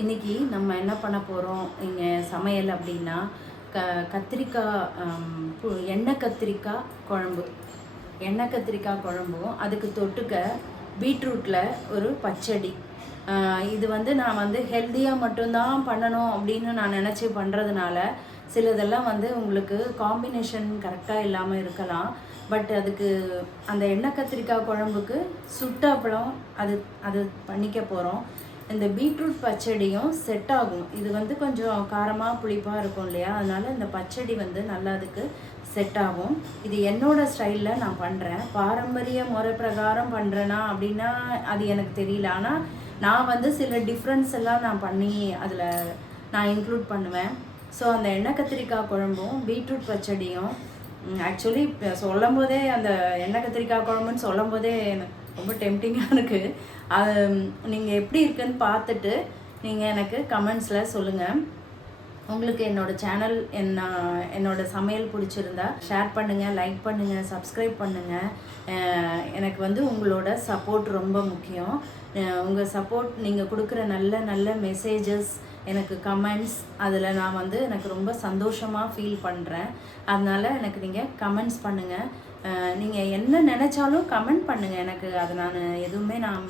இன்னைக்கு நம்ம என்ன பண்ண போகிறோம் இங்கே சமையல் அப்படின்னா கத்திரிக்காய் எண்ணெய் கத்திரிக்காய் குழம்பு. எண்ணெய் கத்திரிக்காய் குழம்பும் அதுக்கு தொட்டுக்க பீட்ரூட்டில் ஒரு பச்சடி. இது வந்து நான் வந்து ஹெல்த்தியாக மட்டும்தான் பண்ணணும் அப்படின்னு நான் நினச்சி பண்ணுறதுனால சிலதெல்லாம் வந்து உங்களுக்கு காம்பினேஷன் கரெக்டாக இல்லாமல் இருக்கலாம். பட் அதுக்கு அந்த எண்ணெய் கத்திரிக்காய் குழம்புக்கு சுட்டாப்பழம் அது பண்ணிக்க போகிறோம். இந்த பீட்ரூட் பச்சடியும் செட் ஆகும். இது வந்து கொஞ்சம் காரமாக புளிப்பாக இருக்கும் இல்லையா, அதனால் இந்த பச்சடி வந்து நல்லா அதுக்கு செட் ஆகும். இது என்னோடய ஸ்டைலில் நான் பண்ணுறேன். பாரம்பரிய முறை பிரகாரம் பண்ணுறேன்னா அப்படின்னா அது எனக்கு தெரியல. ஆனால் நான் வந்து சில டிஃப்ரென்ஸ் எல்லாம் நான் பண்ணி அதில் நான் இன்க்ளூட் பண்ணுவேன். ஸோ அந்த எண்ணெய் கத்திரிக்காய் குழம்பும் பீட்ரூட் பச்சடியும் ஆக்சுவலி சொல்லும் போதே அந்த எண்ணெய் கத்திரிக்காய் குழம்புன்னு சொல்லும் போதே எனக்கு ரொம்ப டெம்டிங்காக இருக்குது. அது நீங்கள் எப்படி இருக்குன்னு பார்த்துட்டு நீங்கள் எனக்கு கமெண்ட்ஸில் சொல்லுங்கள். உங்களுக்கு என்னோடய சேனல் என்னோடய சமையல் பிடிச்சிருந்தா ஷேர் பண்ணுங்கள், லைக் பண்ணுங்கள், சப்ஸ்கிரைப் பண்ணுங்கள். எனக்கு வந்து உங்களோட சப்போர்ட் ரொம்ப முக்கியம். உங்கள் சப்போர்ட், நீங்கள் கொடுக்குற நல்ல நல்ல மெசேஜஸ், எனக்கு கமெண்ட்ஸ், அதில் நான் வந்து எனக்கு ரொம்ப சந்தோஷமாக ஃபீல் பண்ணுறேன். அதனால் எனக்கு நீங்கள் கமெண்ட்ஸ் பண்ணுங்கள். நீங்கள் என்ன நினச்சாலும் கமெண்ட் பண்ணுங்கள். எனக்கு அதை நான் எதுவுமே நான்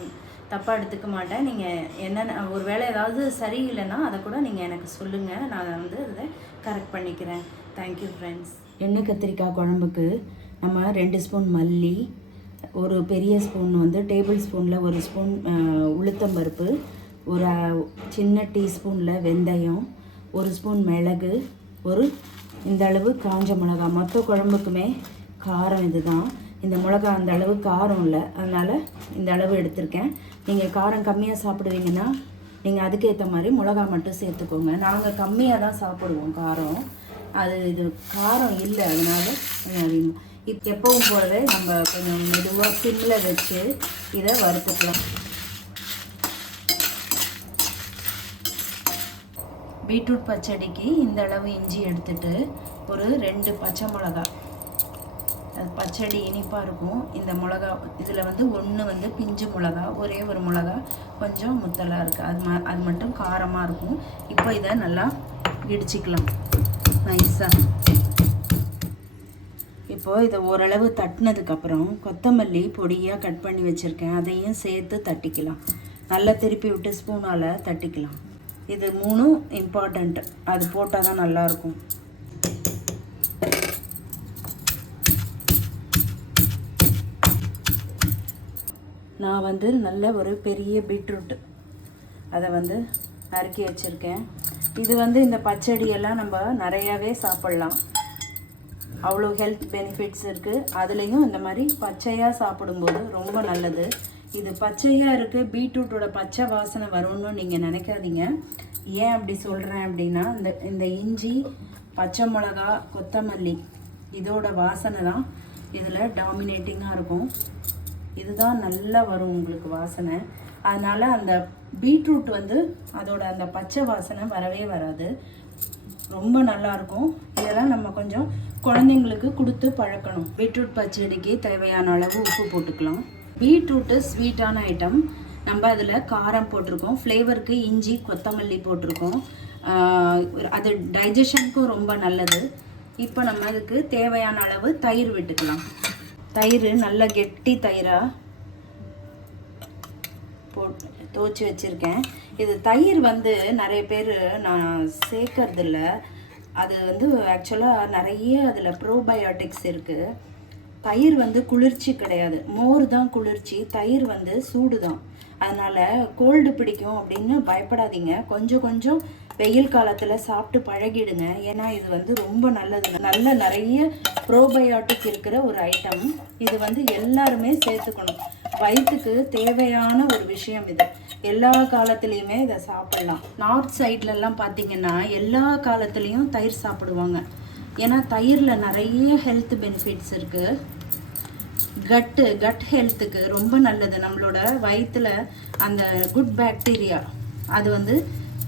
தப்பாக எடுத்துக்க மாட்டேன். நீங்கள் என்னென்ன ஒரு வேளை ஏதாவது சரியில்லைன்னா அதை கூட நீங்கள் எனக்கு சொல்லுங்கள். நான் வந்து அதை கரெக்ட் பண்ணிக்கிறேன். Thank you friends. எண்ணெய் கத்திரிக்காய் குழம்புக்கு நம்ம 2 ஸ்பூன் மல்லி, ஒரு பெரிய ஸ்பூன் வந்து டேபிள் ஸ்பூனில் 1 ஸ்பூன் உளுத்தம்பருப்பு, ஒரு சின்ன டீஸ்பூனில் வெந்தயம், 1 ஸ்பூன் மிளகு, ஒரு இந்த அளவு காஞ்ச மிளகா. மொத்த குழம்புக்குமே காரம் இது தான். இந்த மிளகா அந்த அளவு காரம் இல்லை, அதனால் இந்த அளவு எடுத்திருக்கேன். நீங்கள் காரம் கம்மியாக சாப்பிடுவீங்கன்னா நீங்கள் அதுக்கேற்ற மாதிரி மிளகா மட்டும் சேர்த்துக்கோங்க. நாங்கள் கம்மியாக தான் சாப்பிடுவோம் காரம். இது காரம் இல்லை, அதனால் அதிகமாக. எப்பவும் போலவே நம்ம கொஞ்சம் மெதுவாக சிம்மில் வச்சு இதை வறுத்துக்கலாம். பீட்ரூட் பச்சடிக்கு இந்த அளவு இஞ்சி எடுத்துட்டு ஒரு 2 பச்சை மிளகா. அது பச்சடி இனிப்பாக இருக்கும். இந்த மிளகா இதில் வந்து 1 வந்து பிஞ்சு மிளகா, ஒரே ஒரு மிளகா கொஞ்சம் முத்தலாக இருக்குது. அது மட்டும் காரமாக இருக்கும். இப்போ இதை நல்லா இடிச்சிக்கலாம் நைஸாக. இப்போது இதை ஓரளவு தட்டினதுக்கப்புறம் கொத்தமல்லி பொடியாக கட் பண்ணி வச்சுருக்கேன், அதையும் சேர்த்து தட்டிக்கலாம். நல்லா திருப்பி விட்டு ஸ்பூனால் தட்டிக்கலாம். இது 3 இம்பார்ட்டண்ட். அது போட்டால் தான் நல்லாயிருக்கும். நான் வந்து நல்ல ஒரு பெரிய பீட்ரூட் அதை வந்து நறுக்கி வச்சுருக்கேன். இது வந்து இந்த பச்சடியெல்லாம் நம்ம நிறையாவே சாப்பிட்லாம். அவ்வளோ ஹெல்த் பெனிஃபிட்ஸ் இருக்குது. அதுலேயும் இந்த மாதிரி பச்சையாக சாப்பிடும்போது ரொம்ப நல்லது. இது பச்சையாக இருக்குது, பீட்ரூட்டோட பச்சை வாசனை வரும்னு நீங்கள் நினைக்காதீங்க. ஏன் அப்படி சொல்கிறேன் அப்படின்னா இந்த இஞ்சி, பச்சை மிளகா, கொத்தமல்லி இதோட வாசனை தான் இதில் டாமினேட்டிங்காக இருக்கும். இதுதான் நல்லா வரும் உங்களுக்கு வாசனை. அதனால் அந்த பீட்ரூட் வந்து அதோட அந்த பச்சை வாசனை வரவே வராது. ரொம்ப நல்லாயிருக்கும். இதெல்லாம் நம்ம கொஞ்சம் குழந்தைங்களுக்கு கொடுத்து பழக்கணும். பீட்ரூட் பச்சடிக்கு தேவையான அளவு உப்பு போட்டுக்கலாம். பீட்ரூட்டு ஸ்வீட்டான ஐட்டம். நம்ம அதில் காரம் போட்டிருக்கோம், ஃப்ளேவருக்கு இஞ்சி கொத்தமல்லி போட்டிருக்கோம். அது டைஜஷனுக்கும் ரொம்ப நல்லது. இப்போ நம்ம அதுக்கு தேவையான அளவு தயிர் விட்டுக்கலாம். தயிர் நல்ல கெட்டி தயிராக போட்டு துவச்சி வச்சுருக்கேன். இது தயிர் வந்து நிறைய பேர் நான் சேர்க்கறதில்ல. அது வந்து ஆக்சுவலாக நிறைய அதில் ப்ரோபயோட்டிக்ஸ் இருக்குது. தயிர் வந்து குளிர்ச்சி கிடையாது, மோர் தான் குளிர்ச்சி. தயிர் வந்து சூடு தான். அதனால் கோல்டு பிடிக்கும் அப்படின்னு பயப்படாதீங்க. கொஞ்சம் கொஞ்சம் வெயில் காலத்தில் சாப்பிட்டு பழகிடுங்க. ஏன்னா இது வந்து ரொம்ப நல்லது. நிறைய ப்ரோபயோட்டிக் இருக்கிற ஒரு ஐட்டம். இது வந்து எல்லாருமே சேர்த்துக்கணும். வயிற்றுக்கு தேவையான ஒரு விஷயம் இது. எல்லா காலத்துலேயுமே இதை சாப்பிட்லாம். நார்த் சைட்லலாம் பார்த்திங்கன்னா எல்லா காலத்துலேயும் தயிர் சாப்பிடுவாங்க. ஏன்னா தயிரில் நிறைய ஹெல்த் பெனிஃபிட்ஸ் இருக்குது. கட் ஹெல்த்துக்கு ரொம்ப நல்லது. நம்மளோட வயிற்றில் அந்த குட் பாக்டீரியா அது வந்து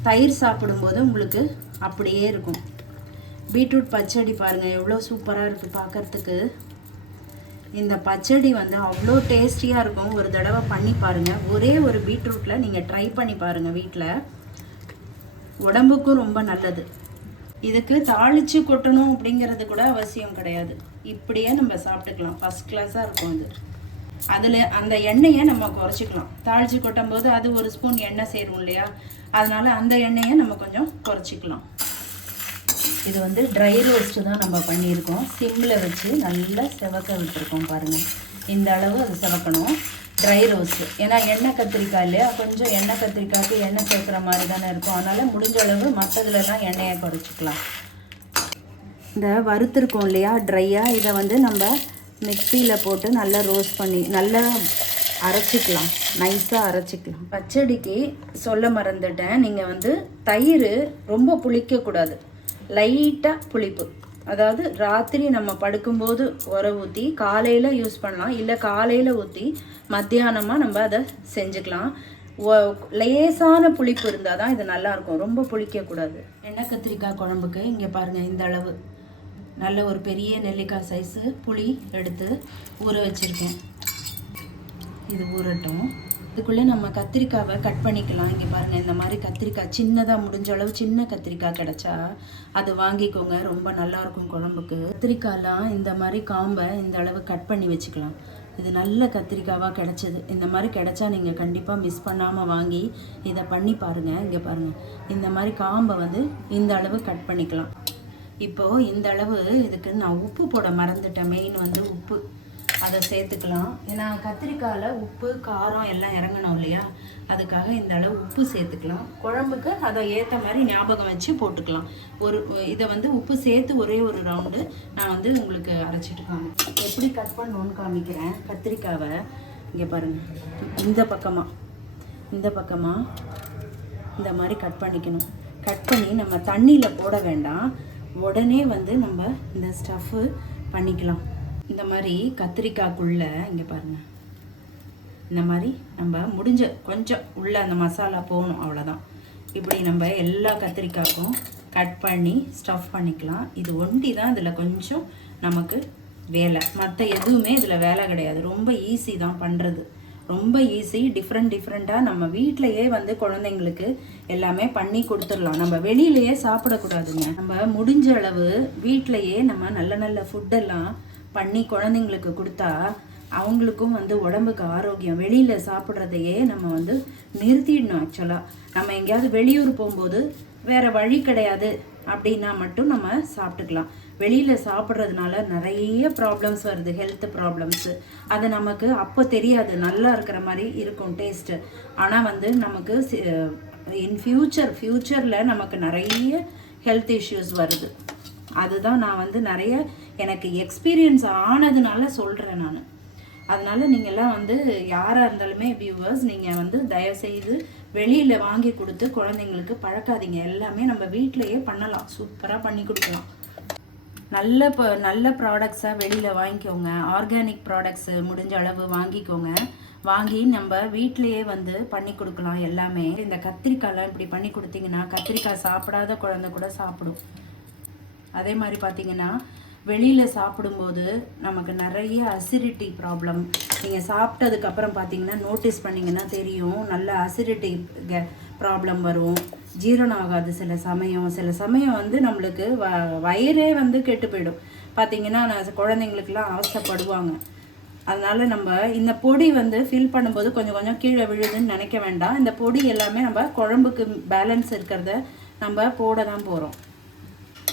தயிர் சாப்பிடும்போது உங்களுக்கு அப்படியே இருக்கும். பீட்ரூட் பச்சடி பாருங்கள் எவ்வளோ சூப்பராக இருக்குது பார்க்குறதுக்கு. இந்த பச்சடி வந்து அவ்வளோ டேஸ்டியாக இருக்கும். ஒரு தடவை பண்ணி பாருங்கள். ஒரே ஒரு பீட்ரூட்டில் நீங்கள் ட்ரை பண்ணி பாருங்கள் வீட்டில். உடம்புக்கும் ரொம்ப நல்லது. இதுக்கு தாளித்து கொட்டணும் அப்படிங்கிறது கூட அவசியம் கிடையாது. இப்படியே நம்ம சாப்பிட்டுக்கலாம். ஃபஸ்ட் கிளாஸாக இருக்கும் இது. அதில் அந்த எண்ணெயை நம்ம குறைச்சிக்கலாம். தாளித்து கொட்டும் போது அது ஒரு ஸ்பூன் எண்ணெய் சேரும் இல்லையா, அதனால் அந்த எண்ணெயை நம்ம கொஞ்சம் குறைச்சிக்கலாம். இது வந்து ட்ரை ரோஸ்ட்டு தான் நம்ம பண்ணியிருக்கோம். சிம்மில் வச்சு நல்லா செவக்க விட்டுருக்கோம் பாருங்கள். இந்த அளவு அது செவக்கணும். ட்ரை ரோஸ்ட்டு, ஏன்னா எண்ணெய் கத்திரிக்காய் இல்லையா, கொஞ்சம் எண்ணெய் கத்திரிக்காய்க்கு எண்ணெய் சேர்க்குற மாதிரி தானே இருக்கும். அதனால் முடிஞ்ச அளவு மற்றதுலலாம் எண்ணெயை குறைச்சிக்கலாம். இந்த வறுத்துருக்கோம் இல்லையா ட்ரையாக, இதை வந்து நம்ம மிக்சியில் போட்டு நல்லா ரோஸ்ட் பண்ணி நல்லா அரைச்சிக்கலாம், நைஸாக அரைச்சிக்கலாம். பச்சடிக்கு சொல்ல மறந்துட்டேன், நீங்கள் வந்து தயிர் ரொம்ப புளிக்கக்கூடாது, லைட்டாக புளிப்பு. அதாவது ராத்திரி நம்ம படுக்கும்போது ஊற்றி காலையில் யூஸ் பண்ணலாம், இல்லை காலையில் ஊற்றி மத்தியானமாக நம்ம அதை செஞ்சுக்கலாம். லேசான புளிப்பு இருந்தால் தான் இது நல்லாயிருக்கும், ரொம்ப புளிக்கக்கூடாது. எண்ணெய் கத்திரிக்காய் குழம்புக்கு இங்கே பாருங்கள், இந்த அளவு நல்ல ஒரு பெரிய நெல்லிக்காய் சைஸு புளி எடுத்து ஊற வச்சுருக்கேன். இது ஊறட்டும். இதுக்குள்ளே நம்ம கத்திரிக்காவை கட் பண்ணிக்கலாம். இங்கே பாருங்கள், இந்த மாதிரி கத்திரிக்காய் சின்னதாக முடிஞ்ச அளவு சின்ன கத்திரிக்காய் கிடச்சா அது வாங்கிக்கோங்க, ரொம்ப நல்லாயிருக்கும் குழம்புக்கு. கத்திரிக்காயெலாம் இந்த மாதிரி காம்பை இந்த அளவு கட் பண்ணி வச்சுக்கலாம். இது நல்ல கத்திரிக்காவாக கிடச்சிது. இந்த மாதிரி கிடச்சா நீங்கள் கண்டிப்பாக மிஸ் பண்ணாமல் வாங்கி இதை பண்ணி பாருங்கள். இங்கே பாருங்கள், இந்த மாதிரி காம்பை வந்து இந்த அளவு கட் பண்ணிக்கலாம். இப்போது இந்த அளவு இதுக்கு நான் உப்பு போட மறந்துட்டேன். மெயின் வந்து உப்பு, அதை சேர்த்துக்கலாம். ஏன்னா கத்திரிக்காயில் உப்பு காரம் எல்லாம் இறங்கணும் இல்லையா, அதுக்காக இந்த அளவு உப்பு சேர்த்துக்கலாம். குழம்புக்கு அதை ஏற்ற மாதிரி ஞாபகம் வச்சு போட்டுக்கலாம். இதை வந்து உப்பு சேர்த்து ஒரே ஒரு ரவுண்டு நான் வந்து உங்களுக்கு அரைச்சிட்டு காமிக்கிறேன். எப்படி கட் பண்ணணுன்னு காமிக்கிறேன். கத்திரிக்காவை இங்கே பாருங்கள், இந்த பக்கமாக இந்த மாதிரி கட் பண்ணிக்கணும். கட் பண்ணி நம்ம தண்ணியில் போட வேண்டாம், உடனே வந்து நம்ம இந்த ஸ்டஃப்பு பண்ணிக்கலாம். இந்த மாதிரி கத்திரிக்காய்க்குள்ளே இங்கே பாருங்கள், இந்த மாதிரி நம்ம முடிஞ்ச கொஞ்சம் உள்ளே அந்த மசாலா போகணும், அவ்வளோதான். இப்படி நம்ம எல்லா கத்திரிக்காய்க்கும் கட் பண்ணி ஸ்டஃப் பண்ணிக்கலாம். இது ஒண்டி தான் இதில் கொஞ்சம் நமக்கு வேலை, மற்ற எதுவுமே இதில் வேலை கிடையாது. ரொம்ப ஈஸி தான் பண்ணுறது, ரொம்ப ஈஸி. டிஃப்ரெண்ட்டாக நம்ம வீட்டிலையே வந்து குழந்தைங்களுக்கு எல்லாமே பண்ணி கொடுத்துடலாம். நம்ம வெளியிலையே சாப்பிடக்கூடாதுங்க. நம்ம முடிஞ்ச அளவு வீட்டிலையே நம்ம நல்ல நல்ல ஃபுட்டெல்லாம் பண்ணி குழந்தைங்களுக்கு கொடுத்தா அவங்களுக்கும் வந்து உடம்புக்கு ஆரோக்கியம். வெளியில் சாப்பிட்றதையே நம்ம வந்து நிறுத்திடணும். ஆக்சுவலாக நம்ம எங்கேயாவது வெளியூர் போகும்போது வேறு வழி கிடையாது அப்படின்னா மட்டும் நம்ம சாப்பிட்டுக்கலாம். வெளியில் சாப்பிட்றதுனால நிறைய ப்ராப்ளம்ஸ் வருது, ஹெல்த் ப்ராப்ளம்ஸு. அது நமக்கு அப்போ தெரியாது, நல்லா இருக்கிற மாதிரி இருக்கும் டேஸ்ட்டு. ஆனால் வந்து நமக்கு இன் ஃப்யூச்சரில் நமக்கு நிறைய ஹெல்த் இஷ்யூஸ் வருது. அதுதான் நான் வந்து நிறைய எனக்கு எக்ஸ்பீரியன்ஸ் ஆனதுனால சொல்கிறேன் நான். அதனால் நீங்கள்லாம் வந்து யாராக இருந்தாலுமே வியூவர்ஸ், நீங்கள் வந்து தயவுசெய்து வெளியில் வாங்கி கொடுத்து குழந்தைங்களுக்கு பழக்காதீங்க. எல்லாமே நம்ம வீட்டிலையே பண்ணலாம், சூப்பராக பண்ணி கொடுக்கலாம். நல்ல ப்ராடக்ட்ஸாக வெளியில் வாங்கிக்கோங்க. ஆர்கானிக் ப்ராடக்ட்ஸு முடிஞ்ச அளவு வாங்கிக்கோங்க. வாங்கி நம்ம வீட்டிலையே வந்து பண்ணி கொடுக்கலாம் எல்லாமே. இந்த கத்திரிக்காயெலாம் இப்படி பண்ணி கொடுத்தீங்கன்னா கத்திரிக்காய் சாப்பிடாத குழந்தை கூட சாப்பிடும். அதே மாதிரி பார்த்திங்கன்னா வெளியில் சாப்பிடும்போது நமக்கு நிறைய அசிடிட்டி ப்ராப்ளம், நீங்கள் சாப்பிட்டதுக்கப்புறம் பார்த்தீங்கன்னா நோட்டீஸ் பண்ணிங்கன்னா தெரியும், நல்ல அசிடிட்டி ப்ராப்ளம் வரும், ஜீரணம் ஆகாது. சில சமயம் வந்து நம்மளுக்கு வயிறே வந்து கெட்டு போயிடும். பார்த்திங்கன்னா குழந்தைங்களுக்கெல்லாம் அவஸ்தைப்படுவாங்க. அதனால் நம்ம இந்த பொடி வந்து ஃபில் பண்ணும்போது கொஞ்சம் கீழே விழுதுன்னு நினைக்க வேண்டாம். இந்த பொடி எல்லாமே நம்ம குழம்புக்கு பேலன்ஸ் இருக்கிறத நம்ம போட தான் போகிறோம்.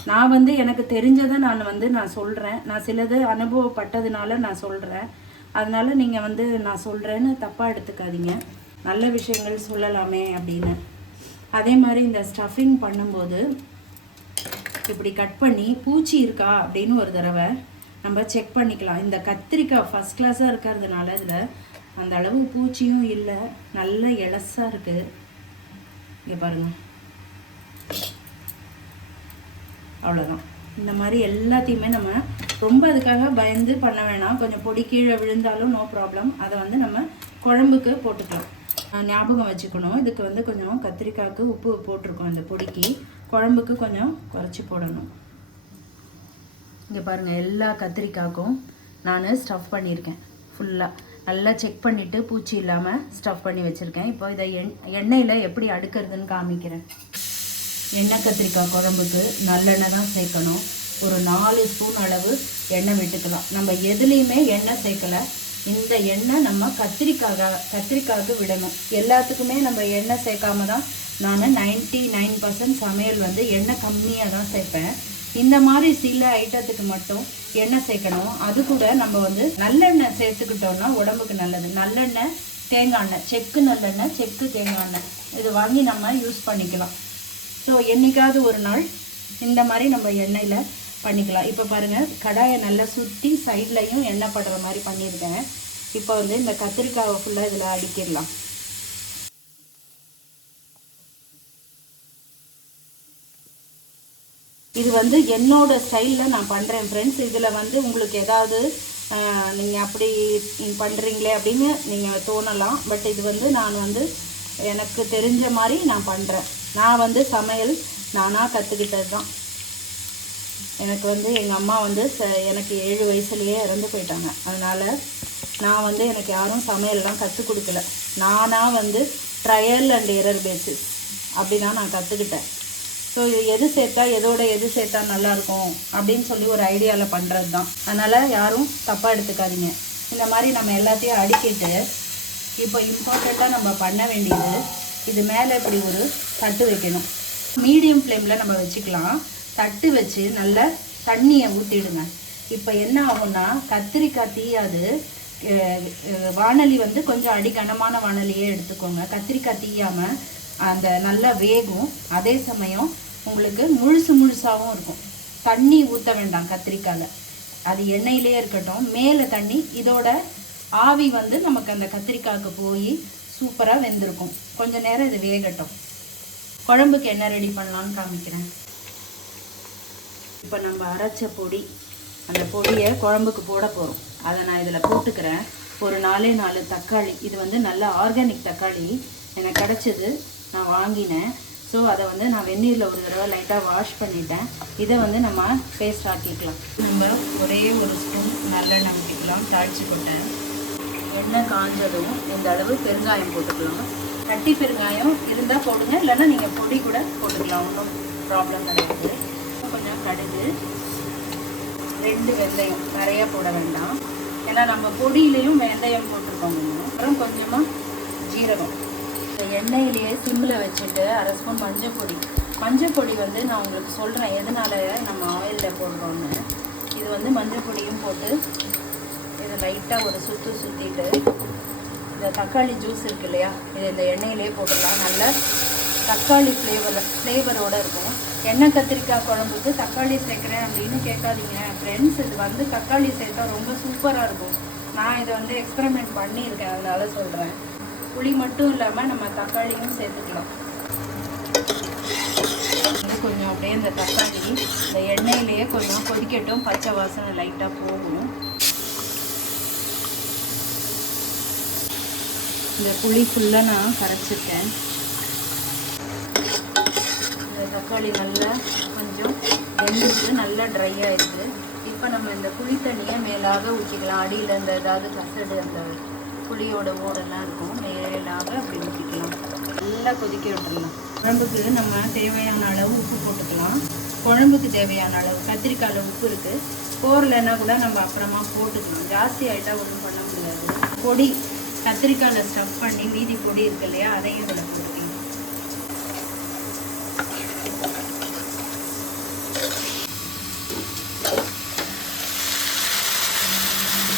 நான் வந்து எனக்கு தெரிஞ்சதை நான் சொல்கிறேன். நான் சிலது அனுபவப்பட்டதுனால நான் சொல்கிறேன். அதனால் நீங்கள் வந்து நான் சொல்கிறேன்னு தப்பாக எடுத்துக்காதீங்க, நல்ல விஷயங்கள் சொல்லலாமே அப்படின்னு. அதே மாதிரி இந்த ஸ்டஃபிங் பண்ணும்போது இப்படி கட் பண்ணி பூச்சி இருக்கா அப்படின்னு ஒரு தடவை நம்ம செக் பண்ணிக்கலாம். இந்த கத்திரிக்காய் ஃபஸ்ட் கிளாஸாக இருக்கிறதுனால இதில் அந்த அளவு பூச்சியும் இல்லை, நல்ல இலசாக இருக்குது. இங்கே பாருங்கள், அவ்வளோதான். இந்த மாதிரி எல்லாத்தையுமே நம்ம ரொம்ப அதுக்காக பயந்து பண்ண வேணாம். கொஞ்சம் பொடி கீழே விழுந்தாலும் நோ ப்ராப்ளம், அதை வந்து நம்ம குழம்புக்கு போட்டுக்கலாம். ஞாபகம் வச்சுக்கணும், இதுக்கு வந்து கொஞ்சம் கத்திரிக்காய்க்கு உப்பு போட்டிருக்கோம், இந்த பொடிக்கு. குழம்புக்கு கொஞ்சம் குறைச்சி போடணும். இங்கே பாருங்கள், எல்லா கத்திரிக்காய்க்கும் நான் ஸ்டஃப் பண்ணியிருக்கேன் ஃபுல்லாக. நல்லா செக் பண்ணிவிட்டு பூச்சி இல்லாமல் ஸ்டஃப் பண்ணி வச்சுருக்கேன். இப்போ இதை எண்ணெயில் எப்படி அடுக்கிறதுன்னு காமிக்கிறேன். எண்ணெய் கத்திரிக்காய் குழம்புக்கு நல்லெண்ணெய் தான் சேர்க்கணும். ஒரு 4 ஸ்பூன் அளவு எண்ணெய் விட்டுக்கலாம். நம்ம எதுலேயுமே எண்ணெய் சேர்க்கலை. இந்த எண்ணெய் நம்ம கத்திரிக்காய்க்கு விடணும். எல்லாத்துக்குமே நம்ம எண்ணெய் சேர்க்காம தான் நான் 99% சமையல் வந்து எண்ணெய் கம்மியாக தான் சேர்ப்பேன். இந்த மாதிரி சில ஐட்டத்துக்கு மட்டும் எண்ணெய் சேர்க்கணும். அது கூட நம்ம வந்து நல்லெண்ணெய் சேர்த்துக்கிட்டோம்னா உடம்புக்கு நல்லது. நல்லெண்ணெய், தேங்காய் எண்ணெய், செக்கு நல்லெண்ணெய், செக்கு தேங்காய் எண்ணெய் இது வாங்கி நம்ம யூஸ் பண்ணிக்கலாம். ஸோ என்றைக்காவது ஒரு நாள் இந்த மாதிரி நம்ம எண்ணெயில் பண்ணிக்கலாம். இப்போ பாருங்கள், கடாயை நல்லா சுற்றி சைட்லையும் எண்ணெய் படுற மாதிரி பண்ணியிருக்கேன். இப்போ வந்து இந்த கத்திரிக்காயை ஃபுல்லாக இதில் அடிக்கிடலாம். இது வந்து என்னோட ஸ்டைலில் நான் பண்ணுறேன் ஃப்ரெண்ட்ஸ். இதில் வந்து உங்களுக்கு ஏதாவது நீங்கள் அப்படி பண்ணுறீங்களே அப்படின்னு நீங்கள் தோணலாம். பட் இது வந்து நான் வந்து எனக்கு தெரிஞ்ச மாதிரி நான் பண்ணுறேன். நான் வந்து சமையல் நானாக கற்றுக்கிட்டது தான். எனக்கு வந்து எங்கள் அம்மா வந்து எனக்கு 7 வயசுலேயே இறந்து போயிட்டாங்க. அதனால் நான் வந்து எனக்கு யாரும் சமையல்லாம் கற்றுக் கொடுக்கல. நானாக வந்து ட்ரையல் அண்ட் எரர் பேசிஸ் அப்படி தான் நான் கற்றுக்கிட்டேன். ஸோ இது எது சேர்த்தா எது சேர்த்தா நல்லாயிருக்கும் அப்படின்னு சொல்லி ஒரு ஐடியாவில் பண்ணுறது தான். அதனால் யாரும் தப்பாக எடுத்துக்காதீங்க. இந்த மாதிரி நம்ம எல்லாத்தையும் அடிக்கிட்டு இப்போ இம்பார்ட்டண்ட்டாக நம்ம பண்ண வேண்டியது, இது மேலே இப்படி ஒரு தட்டு வைக்கணும். மீடியம் ஃப்ளேமில் நம்ம வச்சுக்கலாம். தட்டு வச்சு நல்லா தண்ணியை ஊற்றிடுங்க. இப்போ என்ன ஆகும்னா கத்திரிக்காய் தீயாது. வானலி வந்து கொஞ்சம் அடிக்கனமான வானலியே எடுத்துக்கோங்க. கத்திரிக்காய் தீயாமல் அந்த நல்லா வேகும். அதே சமயம் உங்களுக்கு முழுசாகவும் இருக்கும். தண்ணி ஊற்ற வேண்டாம் கத்திரிக்காயில், அது எண்ணெயிலே இருக்கட்டும். மேலே தண்ணி, இதோட ஆவி வந்து நமக்கு அந்த கத்திரிக்காய்க்கு போய் சூப்பராக வெந்திருக்கும். கொஞ்சம் நேரம் இது வேகட்டும். குழம்புக்கு என்ன ரெடி பண்ணலான்னு காமிக்கிறேன். இப்போ நம்ம அரைச்ச பொடி, அந்த பொடியை குழம்புக்கு போட போகிறோம். அதை நான் இதில் போட்டுக்கிறேன். ஒரு 4 தக்காளி. இது வந்து நல்ல ஆர்கானிக் தக்காளி எனக்கு கிடச்சிது, நான் வாங்கினேன். ஸோ அதை வந்து நான் வெந்நீரில் ஒரு தடவை லைட்டாக வாஷ் பண்ணிட்டேன். இதை வந்து நம்ம பேஸ்ட் ஆக்கிக்கலாம். நம்ம ஒரே ஒரு ஸ்பூன் நல்லெண்ணெய் ஊற்றிக்கலாம். தாளிச்சு போட்டேன். எண்ணெய் காஞ்சதும் இந்த அளவு பெருங்காயம் போட்டுக்கலாம். கட்டி பெருங்காயம் இருந்தால் போடுங்க, இல்லைன்னா நீங்கள் பொடி கூட போட்டுக்கலாம், ஒன்றும் ப்ராப்ளம் கிடையாது. கொஞ்சம் கடுகு, 2 வெந்தயம், நிறையா போட வேண்டாம், ஏன்னா நம்ம பொடியிலையும் வெந்தயம் போட்டிருக்கோம். அப்புறம் கொஞ்சமாக ஜீரகம். இந்த எண்ணெயிலேயே சிம்மில் வச்சுட்டு 1/2 ஸ்பூன் மஞ்சள் பொடி வந்து நான் உங்களுக்கு சொல்கிறேன் எதனால் நம்ம ஆயிலில் போடுறோன்னு. இது வந்து மஞ்சள் பொடியும் போட்டு இதை லைட்டாக ஒரு சுற்றிட்டு இந்த தக்காளி ஜூஸ் இருக்கு இல்லையா, இது இந்த எண்ணெயிலே போட்டுடலாம். நல்ல தக்காளி ஃப்ளேவரோடு இருக்கும். எண்ணெய் கத்திரிக்காய் குழம்புக்கு தக்காளி சேர்க்குறேன் அப்படின்னு கேட்காதீங்க ஃப்ரெண்ட்ஸ். இது வந்து தக்காளி சேர்த்தா ரொம்ப சூப்பராக இருக்கும். நான் இதை வந்து எக்ஸ்பெரிமெண்ட் பண்ணியிருக்கேன், அதனால சொல்கிறேன். புளி மட்டும் இல்லாமல் நம்ம தக்காளியும் சேர்த்துக்கலாம். கொஞ்சம் அப்படியே இந்த தக்காளி இந்த எண்ணெயிலேயே கொஞ்சம் கொதிக்கட்டும். பச்சை வாசனை லைட்டாக போகும். இந்த புளி ஃபுல்லாக நான் கரைச்சிருக்கேன். இந்த தக்காளி நல்லா கொஞ்சம் வெந்துட்டு நல்லா ட்ரை ஆகிடுது. இப்போ நம்ம இந்த புளி தண்ணியை மேலாக ஊற்றிக்கலாம். அடியில் இந்த ஏதாவது கசடு அந்த புளியோட ஓடெல்லாம் இருக்கும், மேலாக அப்படி ஊற்றிக்கலாம். நல்லா கொதிக்க விட்டுடலாம். குழம்புக்கு நம்ம தேவையான அளவு உப்பு போட்டுக்கலாம். குழம்புக்கு தேவையான அளவு கத்திரிக்காயில் உப்பு இருக்குது. போடலைன்னா கூட நம்ம அப்புறமா போட்டுக்கலாம். ஜாஸ்தி ஆகிட்டா ஒன்றும் பண்ண முடியாது. பொடி கத்திரிக்காயில் ஸ்டஃப் பண்ணி மீதி பொடி இருக்கு இல்லையா, அதையும் இதில் போட்டுக்கலாம்.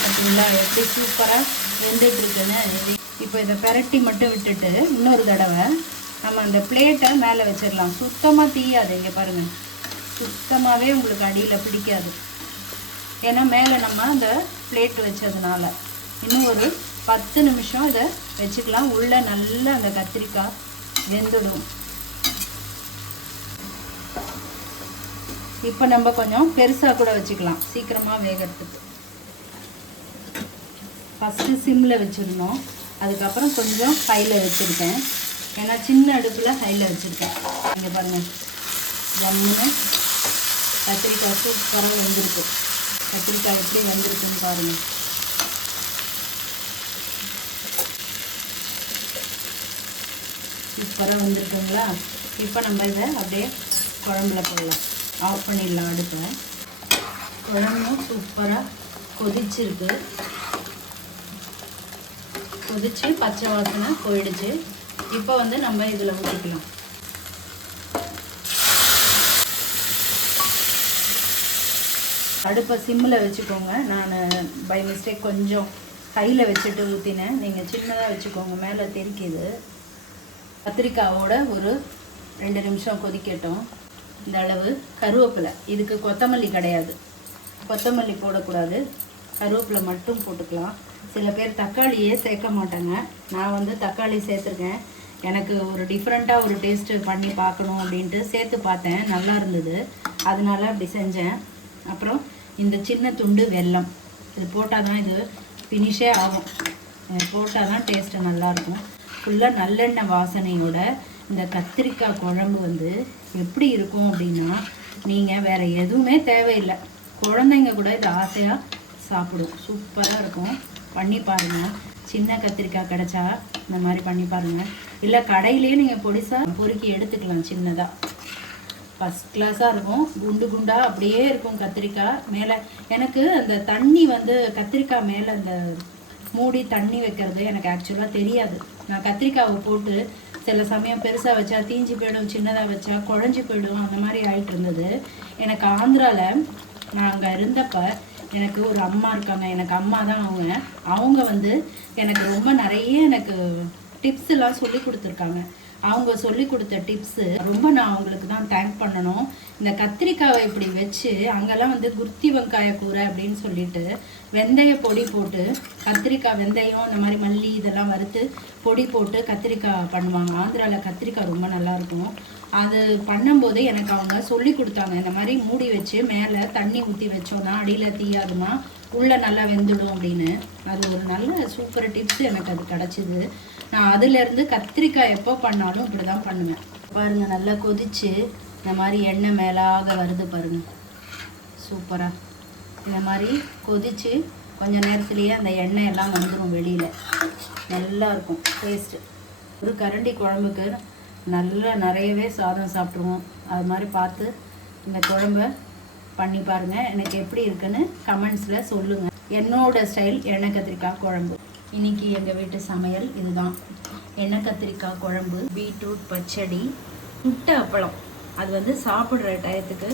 பார்த்தீங்களா எப்படி சூப்பராக வெந்துட்டுருக்குன்னு. இப்போ இதை பெரட்டி மட்டும் விட்டுட்டு இன்னொரு தடவை நம்ம அந்த பிளேட்டை மேலே வச்சிடலாம். சுத்தமாக தீயாது. இங்கே பாருங்கள், சுத்தமாகவே உங்களுக்கு அடியில் பிடிக்காது. ஏன்னா மேலே நம்ம அந்த பிளேட் வச்சதுனால. இன்னும் ஒரு 10 நிமிஷம் இதை வச்சுக்கலாம். உள்ளே நல்லா அந்த கத்திரிக்காய் வெந்துடும். இப்போ நம்ம கொஞ்சம் பெருசாக கூட வச்சுக்கலாம், சீக்கிரமாக வேகிறதுக்கு. ஃபஸ்ட்டு சிம்மில் வச்சுருந்தோம், அதுக்கப்புறம் கொஞ்சம் ஹையில் வச்சுருக்கேன். ஏன்னா சின்ன அடுப்பில் ஹையில் வச்சுருக்கேன். இங்கே பாருங்கள், ஜம்முன்னு கத்திரிக்காய் சூப்பராக வெந்திருக்கு. கத்திரிக்காய் எப்படி வெந்திருக்குன்னு பாருங்கள். சூப்பராக வந்திருக்குங்களா? இப்போ நம்ம இதை அப்படியே குழம்புல போடலாம். ஆஃப் பண்ணிடலாம் அடுப்பை. குழம்பும் சூப்பராக கொதிச்சிருக்கு. கொதிச்சு பச்சை வாசனை போயிடுச்சு. இப்போ வந்து நம்ம இதில் ஊற்றிக்கலாம். அடுப்பை சிம்மில் வச்சுக்கோங்க. நான் பை மிஸ்டேக் கொஞ்சம் கையில் வச்சுட்டு ஊற்றினேன். நீங்கள் சின்னதாக வச்சுக்கோங்க, மேலே தெரிக்குது. கத்திரிக்காவோட ஒரு 2 நிமிஷம் கொதிக்கட்டும். இந்த அளவு கருவேப்பிலை, இதுக்கு கொத்தமல்லி கிடையாது, கொத்தமல்லி போடக்கூடாது, கருவேப்பிலை மட்டும் போட்டுக்கலாம். சில பேர் தக்காளியே சேர்க்க மாட்டாங்க. நான் வந்து தக்காளி சேர்த்துருக்கேன். எனக்கு ஒரு டிஃப்ரெண்ட்டாக ஒரு டேஸ்ட்டு பண்ணி பார்க்கணும் அப்படின்ட்டு சேர்த்து பார்த்தேன். நல்லா இருந்தது, அதனால அப்படி செஞ்சேன். அப்புறம் இந்த சின்ன துண்டு வெல்லம், இது போட்டால் தான் இது ஃபினிஷே ஆகும். போட்டால் தான் டேஸ்ட்டு நல்லாயிருக்கும். ஃபுல்லாக நல்லெண்ணெய் வாசனையோட இந்த கத்திரிக்காய் குழம்பு வந்து எப்படி இருக்கும் அப்படின்னா, நீங்கள் வேறு எதுவுமே தேவையில்லை, குழந்தைங்க கூட இது ஆசையாக சாப்பிடும். சூப்பராக இருக்கும். பண்ணி பாருங்கள். சின்ன கத்திரிக்காய் கிடச்சா இந்த மாதிரி பண்ணி பாருங்கள். இல்லை கடையிலேயே நீங்கள் பொடிசாக பொறுக்கி எடுத்துக்கலாம் சின்னதாக. ஃபஸ்ட் கிளாஸாக இருக்கும். குண்டு குண்டாக அப்படியே இருக்கும் கத்திரிக்காய் மேலே. எனக்கு அந்த தண்ணி வந்து கத்திரிக்காய் மேலே அந்த மூடி தண்ணி வைக்கிறது எனக்கு ஆக்சுவலாக தெரியாது. நான் கத்திரிக்காவை போட்டு சில சமயம் பெருசாக வச்சா தீஞ்சு போயிடும், சின்னதாக வச்சா குழஞ்சி போயிடும், அந்த மாதிரி ஆகிட்டு இருந்தது. எனக்கு ஆந்திராவில் நான் அங்கே இருந்தப்போ எனக்கு ஒரு அம்மா இருக்காங்க. எனக்கு அம்மா தான் அவங்க வந்து எனக்கு ரொம்ப நிறைய எனக்கு டிப்ஸ் எல்லாம் சொல்லி கொடுத்துருக்காங்க. அவங்க சொல்லி கொடுத்த டிப்ஸு ரொம்ப நான் அவங்களுக்கு தான் தேங்க் பண்ணணும். இந்த கத்திரிக்காவை இப்படி வச்சு அங்கெல்லாம் வந்து குர்த்தி வெங்காய கூரை அப்படின்னு சொல்லிட்டு வெந்தய பொடி போட்டு கத்திரிக்காய், வெந்தயம், இந்த மாதிரி மல்லி இதெல்லாம் வறுத்து பொடி போட்டு கத்திரிக்காய் பண்ணுவாங்க. ஆந்திராவில் கத்திரிக்காய் ரொம்ப நல்லாயிருக்கும். அது பண்ணும்போது எனக்கு அவங்க சொல்லி கொடுத்தாங்க, இந்த மாதிரி மூடி வச்சு மேலே தண்ணி ஊற்றி வச்சோன்னா அடியில் தீயாதுமா, உள்ளே நல்லா வெந்துடும் அப்படின்னு. அது ஒரு நல்ல சூப்பர் டிப்ஸ் எனக்கு அது கிடச்சிது. நான் அதிலேருந்து கத்திரிக்காய் எப்போ பண்ணாலும் இப்படி தான் பண்ணுவேன். பாருங்கள், நல்லா கொதித்து இந்த மாதிரி எண்ணெய் மேலாக வருது பாருங்கள், சூப்பராக. இந்த மாதிரி கொதித்து கொஞ்சம் நேரத்துலேயே அந்த எண்ணெய் எல்லாம் வந்துடும் வெளியில். நல்லாயிருக்கும் டேஸ்ட்டு. ஒரு கரண்டி குழம்புக்கு நல்லா நிறையவே சாதம் சாப்பிட்ருவோம். அது மாதிரி பார்த்து இந்த குழம்ப பண்ணி பாருங்கள். எனக்கு எப்படி இருக்குன்னு கமெண்ட்ஸில் சொல்லுங்கள். என்னோடய ஸ்டைல் எண்ணெய் கத்திரிக்காய் குழம்பு. இன்றைக்கி எங்கள் வீட்டு சமையல் இதுதான். எண்ணெய் கத்திரிக்காய் குழம்பு, பீட்ரூட் பச்சடி, சுட்ட அப்பளம். அது வந்து சாப்பிட்ற டயத்துக்கு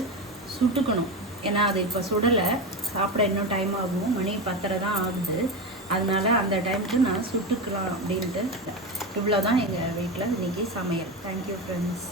சுட்டுக்கணும். ஏன்னா அது இப்போ சுடலை, சாப்பிட இன்னும் டைம் ஆகும். மணி 10:30 தான் ஆகுது. அதனால் அந்த டைமுக்கு நான் சுட்டுக்கலாம் அப்படின்ட்டு. இவ்வளோ தான் எங்கள் வீட்டில் இன்றைக்கி சமையல். Thank you friends.